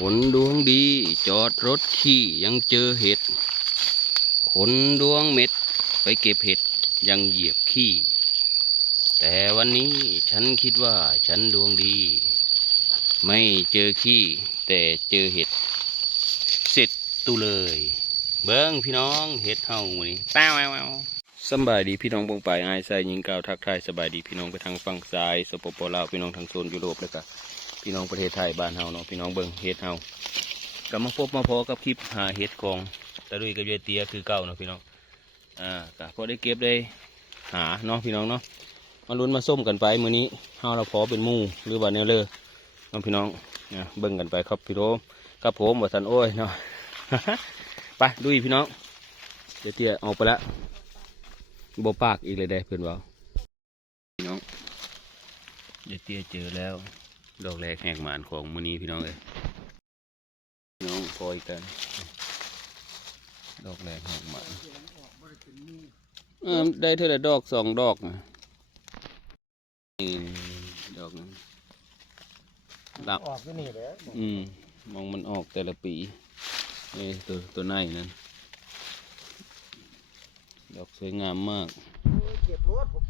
คนดวงดี จอดรถขี่ยังเจอเห็ด คนดวงเม็ด ไปเก็บเห็ดยังเหยียบขี้ แต่วันนี้ฉันคิดว่าฉันดวงดี ไม่เจอขี้ แต่เจอเห็ด เสร็จตูเลย เบิ้งพี่น้องเห็ดเฮาหมื้นี้ป้าวแววสบายดีพี่น้องบงไปายใส่ยิงกาวทักทายสบายดีพี่น้องไปทางฝั่งซ้ายสปปลาวพี่น้องทางโซนยุโรปแล้วก็ พี่น้องประเทศไทยบ้านเฮาเนาะพี่น้องเบิ้งเห็ดเฮากลับมาพบมาพอกับคลิปหาเห็ดของตะลุยกับเยเตียคือเก่าเนาะพี่น้องอ่าก็พอได้เก็บได้หาเนาะพี่น้องเนาะมาลุ้นมาส้มกันไปมื้อนี้เฮาเราพอเป็นมู่หรือว่าแนวเลอน้องพี่น้องเนี่ยเบิ่งกันไปครับพี่โรมกับผมว่าสันโอ้ยเนาะไปดูอีพี่น้องเดี๋ยวเตี้ยออกไปละบปากอีกเลยได้เพื่อนว่าพี่น้องเดี๋ยวเตี้ยเจอแล้ว ดอกแรกแหกหมานของมือนี้พี่น้องเลยพี่น้องพออีกกัน ดอกแรกแหกหมานเออได้เท่าไหร่ดอกสองดอกนะนี่ดอกนั้นหลักออกก็นี่แหละอืมมองมันออกแต่ละปีเอ้ตัวตัวในนั้นดอกสวยงามมากเก็บรถผม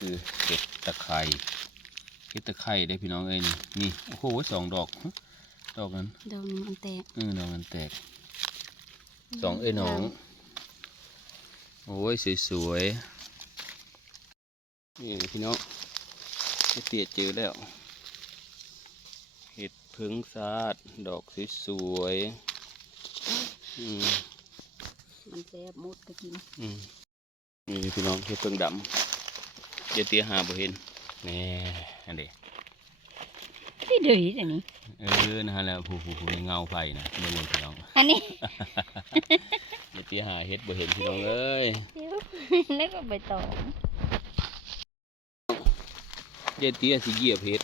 คือเห็ดตะไคร้ เห็ดตะไคร้ได้พี่น้องเอ้ยนี่นี่โอ้โหสองดอกฮะดอกนั้นดอกนี้มันแตกเออดอกมันแตกสองเอ้ยน้อง โอ้ยสวยๆนี่พี่น้องเฮ็ดเตียเจอแล้วเห็ดเพิงซาดดอกสวยๆอืมมันแซ่บหมดก็กินอืมนี่พี่น้องเห็ดเพิงดำเดี๋ยวเตียหาบ่เห็นแน่อันเดีที่เดือดอันนี้เออนะฮะแล้วผู้ผู้ผู้ในเงาไผ่นะเมื่อเลยพี่น้องอันนี้เดี๋ยวเตียหาเห็ดบ่เห็นพี่น้องเอ้ยนึกว่าใบตองเดี๋ยวเตียสิเหยียบเห็ด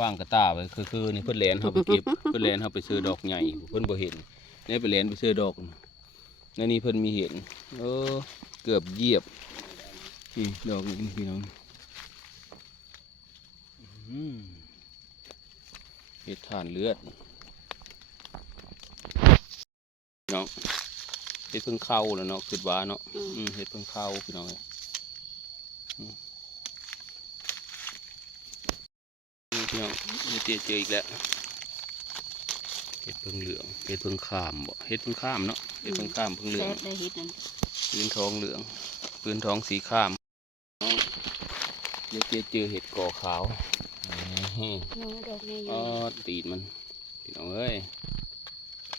ว่างกระตาไปคือคือนี่เพิ่นแลนเฮาไปเก็บเพิ่นแลนเฮาไปซื้อดอกใหญ่เพิ่นบ่เห็นเนี่ยไปแลนไปซื้อดอกในนี้เพิ่นมีเห็นเออเกือบเหยียบนี่ดอกนี้พี่น้องอืม เห็ดถ่านเลือดพี่น้องเห็ดเพิ่งเข้าแล้วเนาะคิดว่าเนาะอืมอืมเห็ดเพิ่งเข้าพี่น้องเอ้ยอืมนี่พี่น้องนี่เจอเจออีกแล้วเห็ดเพิ่งเหลืองเห็ดเพิ่งข้ามบ่เห็ดเพิ่งข้ามเนาะเห็ดเพิ่งข้ามเพิ่งเหลือแซ่งบได้เฮ็ดนั่นพื้นท้องเหลืองพื้นท้องสีข้ามน้องเดี๋ยวเจอเจอเห็ดก่อขาว นี่น้องดอกนี้ออ๋อยู่ตีนมันพี่น้องเอ้ย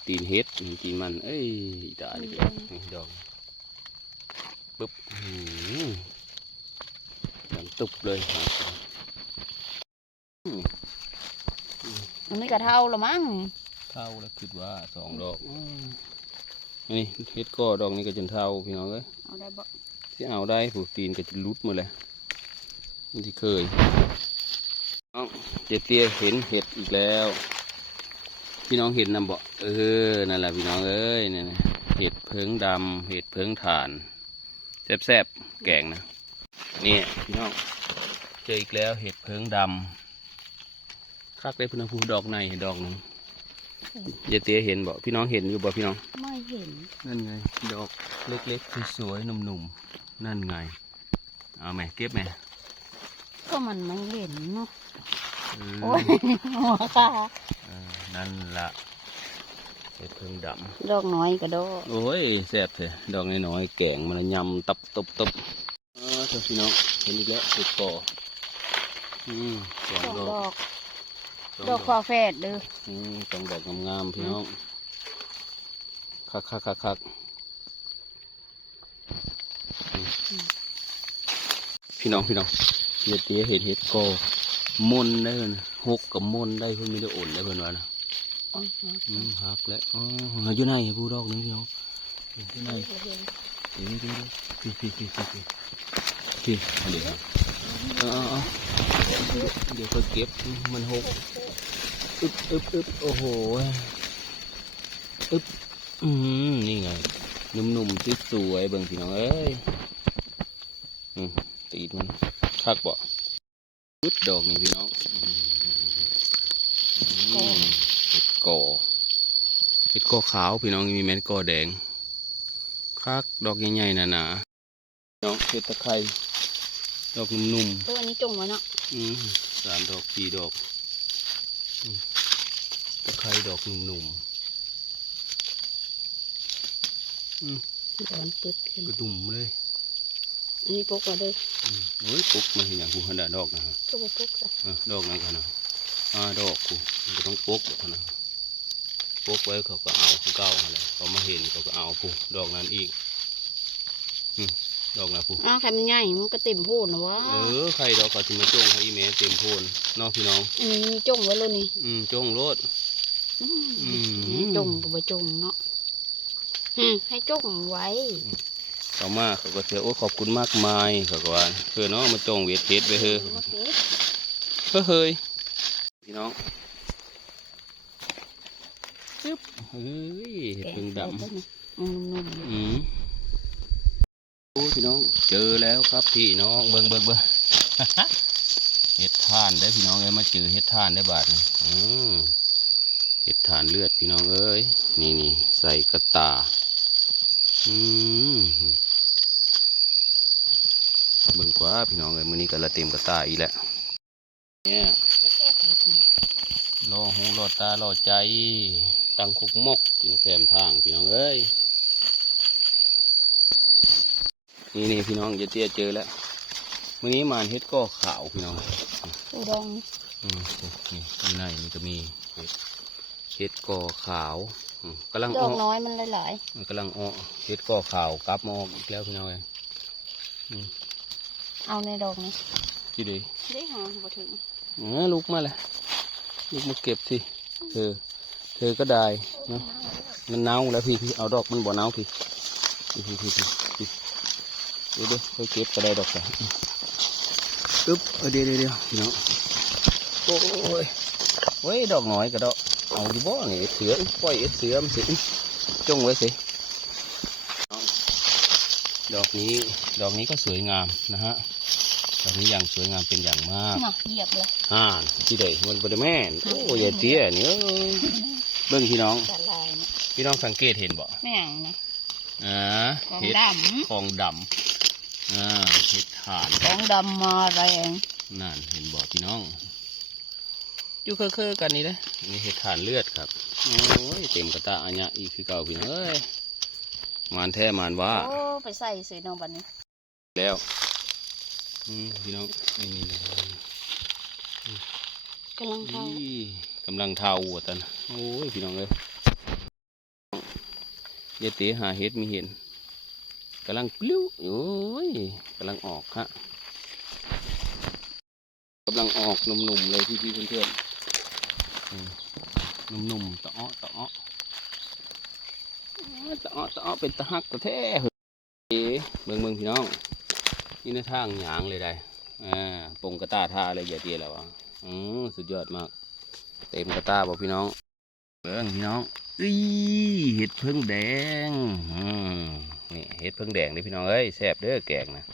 ตีนเห็ดนี่ตีนมัน เอ้ยด่าดิพี่น้องนี่ดอกปึ๊บอื้อหือดังตุบเลยครับอันนี้ก็เท่าละมั้งเท่าแล้วคิดว่าสองดอกอื้อนี่เห็ดก่อดอกนี้ก็จนเท่าพี่น้องเอ้ยเอาได้บ่ที่เอาได้ผูกตีนก็จะรุดหมาเลยนี่ที่เคย น้องเจเตียเห็นเห็ดอีกแล้ว พี่น้องเห็นนำบ่เออนั่นแหละพี่น้องเอ้ยนี่นะเห็ดเพิงดำเห็ดเพิงถ่านแซ่บๆแกงนะนี่พี่น้องเจออีกแล้วเห็ดเพิงดำคักได้พี่น้องผู้ดอกในดอกหนึ่งเจเตียเห็นบ่พี่น้องเห็นอยู่บ่พี่น้องไม่เห็นนั่นไงดอกเล็กๆสวยๆหนุ่มๆนั่นไงเอาแม่เก็บแม่ ก็มันไม่เห็นเนาะเออโอ้ยหัวค่ะเออนั่นละเห็ดเพิ่งดดอกน้อยก็ดอกำโอ้ยแซ่บเถอะดอกน้อยๆแกงมันยำตับตบตบเออเจ้าพี่น้องเห็นอีกแล้วเห็ดก่ออืมสองสองดดออกกสองดอกฟ้าแฝดเด้ออืมสองดอกงามๆพี่น้องคักคักคักคักอืมพี่น้องพี่น้อง เห็ดเตี้ยเห็ดเห็ดก่อมนได้เลยนหกกับมนได้เพิ่นไม่ได้อ่อนได้เพิ่นว่านะอืมหักแล้วอ๋อหาอยู่ไหนผู้ดอกนึงพี่น้องอยู่ไหนเดี๋ยวเดี๋ยวเดี๋ยวพี่พี่พี่พี่พี่พี่เดี๋ยวเออเออเดี๋ยวก็เก็บมันหกอึบอึบอึบโอ้โหอึบอืมนี่ไงหนุ่มๆสวยๆเบิ่งพี่น้องเอ้ยอืมตีดมัน คักบ่อึดดอกนี่พี่น้องอืมอืมเห็ดกอเห็ดกอขาวพี่น้องมีแมนกอแดง คักดอกใหญ่ๆหนาๆน้องเห็ดตะไคร้ดอกนุ่มตัวอันนี้จงไว้เนาะๆอืมสามดอกสี่ดอกอืมตะไคร้ดอกนุ่มแหลมปึ๊ดขึ้นๆกระดุมเลย อันนี้ปกมาเลยอืมโอ้ยปุ๊กมาเห็นอย่างกูขนาดดอกนะฮะก็บ่ปกซะอะดอกนั้นกันนะอ่าดอกกูมันก็ต้องปุ๊กนะปุ๊กไว้เขาก็เอาคือเก้าอะไรเขามาเห็นเขาก็เอาผู้ดอกนั้นอีกอืมดอกนะผู้อ้าวใครมันใหญ่มันก็เต็มโพดนะวะเออใครดอกก็จะมาจ้งให้อีเมเต็มโพนเนอกพี่น้องอันนี้มีจงไว้แล้วนี่อืมจ้งโลดอือืมมให้จงก็บ่จงเนาะอืมให้จงไว้ เขามาเขาก็เจอโอ้ขอบคุณมากมายเขาก็ว่าเพื่อน้องมาจ้งเวทเฮ็ดไปเฮ้อมาปิดเฮ้อเฮ้ยพี่น้องจึ๊บเฮ้ยเห็ดเพิ่งดำอืมนุ่มอืมโอ้พี่น้องเจอแล้วครับพี่น้องเบิ่งเบิ่งเบิ่งเห็ดท่านได้อพี่น้องเอ้ยมาเจอเห็ดท่านได้บาทนี่อืมเห็ดท่านเลือดพี่น้องเอ้ยนี่นี่ใส่กระตาอืม เบิ่งกว่าพี่น้องเอ้ยมื้อนี้ก็ละเต็มกระตาอีกแล้วเนี่ยๆรอหูรอตารอใจ ตั้งคุกมกกินแคมทางพี่น้องเอ้ยนี่นี่พี่น้องจะเตี้ยเจอแล้ววันนี้มานเฮ็ดก็ขาวพี่น้องอุดงอืมนี่ข้างในมันก็มีเห็ดเห็ดก่อขาวอืมกำลังดอออกกน้อยมันหลายกำลังออกเห็ดก่อขาวกลับมาออกอีกแล้วพี่น้องเอ้ยๆ เอาในดอกนี้จีดีได้หาบ่ถึงเออลูกมาเลยลูกมาเก็บสิเธอเธอก็ได้เนาะมันเน่าแล้วพี่พี่เอาดอกมันบ่เน่าพี่พี่พี่พี่พี่พี่เดี๋ยวเดี๋ยวค่อยเก็บก็ได้ดอกจ้ะอึ๊บเออเดี๋ยวเดี๋ยวเดี๋ยวพี่น้องโอ้ยเว้ยดอกน้อยก็ดอกเอาอยู่บ่นี่เอ็ดเสือปล่อยเอ็ดเสือมันสิจงไว้สิดอกนี้ดอกนี้ก็สวยงามนะฮะ ดอกนี้อย่างสวยงามเป็นอย่างมากเนาะเหยียบเลยอ่าที่ใดมันบริแม่นโอ้ยอย่าเตี้ยนี่เอ้ยเบิ่งพี่น้องจะลายเนี่ยพี่น้องสังเกตเห็นบ่แม่งนะอ่าของเห็ดดของดำอ่าเห็ดถ่านำของดำมาแรงนั่นเห็นบ่พี่น้องอยู่คือคือๆกันนี่เลยนี่เห็ดถ่านเลือดครับโอ้ยเต็มกระตาอันยะอีกคือเก่าพี่น้องเอ้ยมานแท้มานว่าโอ้ไปใส่ใส่นองบันนี้ แล้วอืม พี่น้องนี่นี่กำลังเข้ากำลังเทาอะตันโอ้ยพี่น้องเอ้ยเยายเต๋หาเห็ดมีเห็นกำลังปลิ้วโอ้ยกำลังออกฮะกำลังออกหนุ่มๆเลยพี่พี่ๆเพื่อนๆอืมหนุ่มๆตะอ้อตะอ้อตะอ้อตะอ้อเป็นตะฮักตะแท้เฮ้ยเบิ่งเบิ่งพี่น้อง นี่ในทางหยางเลยได้อ่าปงกระตาท่าเลยอย่าเตี้ยแล้วอะอืมสุดยอดมาก เต็มกระตาบอกพี่น้องเบิ้งพี่น้องอีเห็ดเพิ่งแดงอืมนี่เห็ดเพิ่งแดงนี่พี่น้องเอ้ยแซ่บเด้อแกงนะ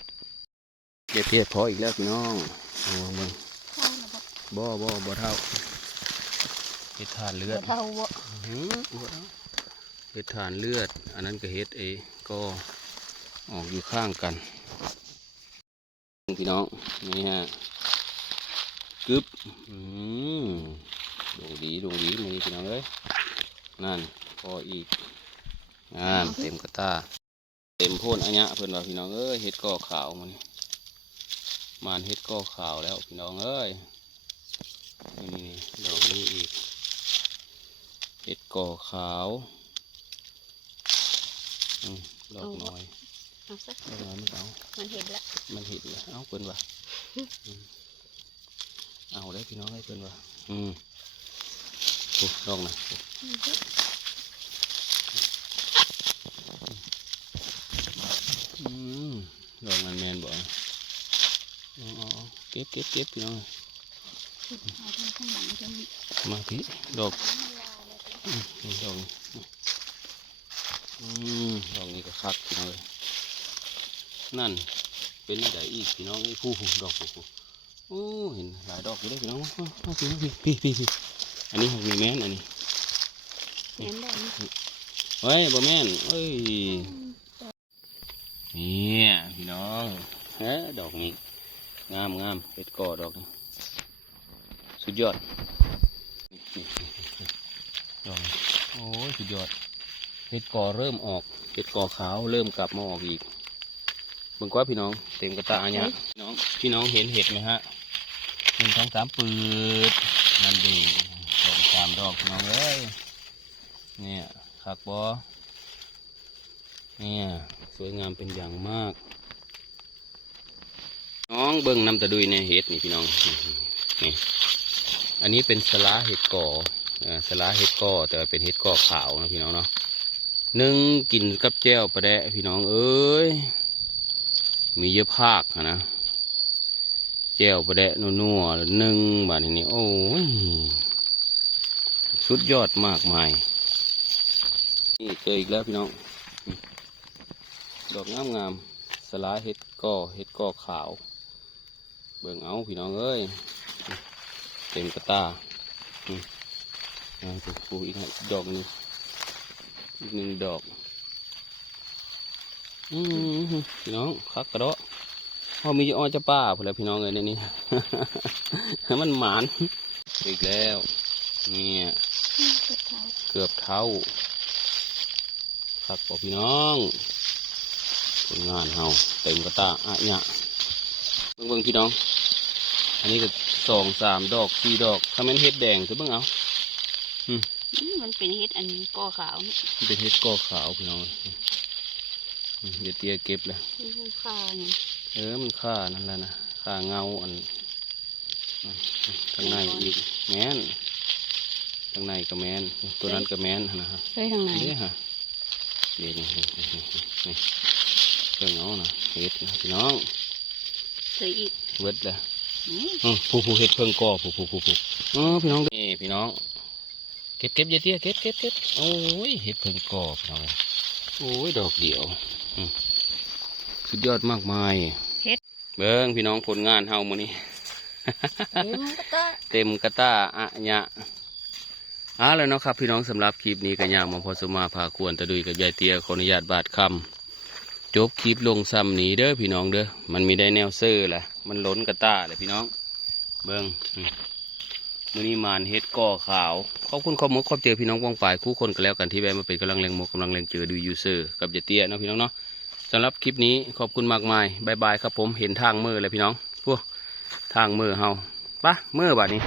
เด็ดเพียดพออีกแล้วพี่น้องเอาเบิ่งบ่บ่บ่เท่าเห็ดทานเลือดเท่าบ่อื้อหือบ่เท่าเห็ดทานเลือด อันนั้นก็เห็ดเอก็ออกอยู่ข้างกัน พี่น้อง นี่ฮะกึบอืมดวงดีดวงดีมีพี่น้องเอ้ยนั่นพออีกงานเต็มกระตาเต็มโพ่นอัญญะเพิ่นว่าพี่น้องเอ้ยเฮ็ดก่อขาวมันมานเฮ็ดก่อขาวแล้วพี่น้องเอ้ยนี่ดอกนี้อีกเฮ็ดก่อขาวดอกน้อย เอาซะดอกน้อยไม่เอามันเห็นละมันเห็นแล้วเอาเพิ่นว่าอืมเอาได้พี่น้องให้เพิ่นว่าอืมโอ้ดอกนะอืมดอกนั้นแมนบ่เอาเอาเอาเอาเก็บเก็บเก็บพี่น้องเอาที่ข้างหลังจะมีมาพี่ดอกอืมนี่ดอกนี้อืมดอกนี้ก็คักพี่น้องเลย นั่น เป็นอะไรอีกพี่น้องไอ้ผู้ดอกผู้โอ้เห็นหลายดอกอยู่ได้อพี่น้องเอาเอาพี่น้องพี่พี่พี่พี่อันนี้ของมีแม่นอันนี้เฮ้ยบ่แม่นเอ้ยเนี่ยพี่น้องเฮ้ดอกนี้งามงามเห็ดก่อดอกนี้สุดยอดดอกนี้โอ้ยสุดยอดเห็ดก่อเริ่มออกเห็ดก่อขาวเริ่มกลับมาออกอีกเบิ่งกว่าพี่น้องเต็มกระตาเนี่ยพี่น้องพี่น้องเห็นเห็ดไหมฮะหนึ่งสองสามปืดนั่นดีสองสามดอกพี่น้องเอ้ยเนี่ยคักบอเนี่ยสวยงามเป็นอย่างมาก น้องเบิ้งนำตะดุยในเห็ดนี่พี่น้องนี่อันนี้เป็นสลาเห็ดก่อเอ่อสลาเห็ดก่อแต่ว่าเป็นเห็ดก่อขาวนะพี่น้องเนาะหนึ่งกินกับแจ้วปลาแดะพี่น้องเอ้ย มีเยอะภาคนะแจวปลาแดะนัวๆหนึ่งบาทนี้โอ้ยสุดยอดมากมาย นี่เจออีกแล้วพี่น้อง ดอกงามงามสลาเห็ดก่อเห็ดก่อขาว เบิ่งเอาพี่น้องเอ้ย เต็มกระตาอืมเอาไปปลูกอีกดอกนึงอีกหนึ่งดอก อืมพี่น้องคักกระเดาะพอมีอ้อจะป้าพอแล้วพี่น้องเลยในนี้มันหมานอีกแล้ว เนี่ยเกือบเท่าครับบอกพี่น้องผลงานเฮาเต็มกระตาอะเนี่ยเบิ่งเบิ่งพี่น้อง อันนี้ก็สองสามดอกสี่ดอกถ้าแม่นเฮ็ดแดงจะเบิ่งเอาอืมมันเป็นเฮ็ดอันก่อขาวนี่มันเป็นเฮ็ดก้อขาวพี่น้องอืม เดี๋ยวเตียเก็บเลยมันค่านี่เออมันค่านั่นแหละนะค่าเงาอันอะข้างในอีกแมนข้างในก็แมนตัวนั้นก็แมนนะฮะเฮ้ยทางไหนนี่ฮะนี่นี่นี่นี่นี่นี่เรื่องเอานะเห็ดนะพี่น้องเคยอีกเวิดเลยอืมอื้อผู้ผู้เห็ดเพิ่งก่อผู้ผู้ผู้ผู้อ๋อพี่น้องนี่พี่น้อง เก็บเก็บอยาเตี้ยเก็บเก็บเก็บโอ้ยเห็ดเพิ่งก่อพี่น้องโอ้ยดอกเดียวอืม สุดยอดมากมายเบิ้งพี่น้องผลงานเฮามื้อนี้ เต็มกระตาเต็มกระต้าอะยะอ่าแล้วเนาะครับ พี่น้องสำหรับคลิปนี้ก็ยากมาพอสมมาพาควรตะดุยกับยายเตียขออนุญาตบาดคำจบคลิปลงซ้ำหนีเด้อพี่น้องเด้อมันมีได้แนวเซอร์แหละมันล้นกระต้าเลยพี่น้อง เบิ้งอื มมื้อนี้มานเฮ็ดก่อขาว ขอบคุณขอบมกขอบเจอพี่น้องวงฝ่ายคู่คนกันแล้วกันที่แวะมาเป็นกำลังแรงมกกำลังแรงเจอดูยูเซอร์กับเจเตียนะพี่น้องเนาะสำหรับคลิปนี้ขอบคุณมากมายบายบายครับผมเห็นทางมือเลยพี่น้องพวกทางมือเฮาปะมือบาดนี้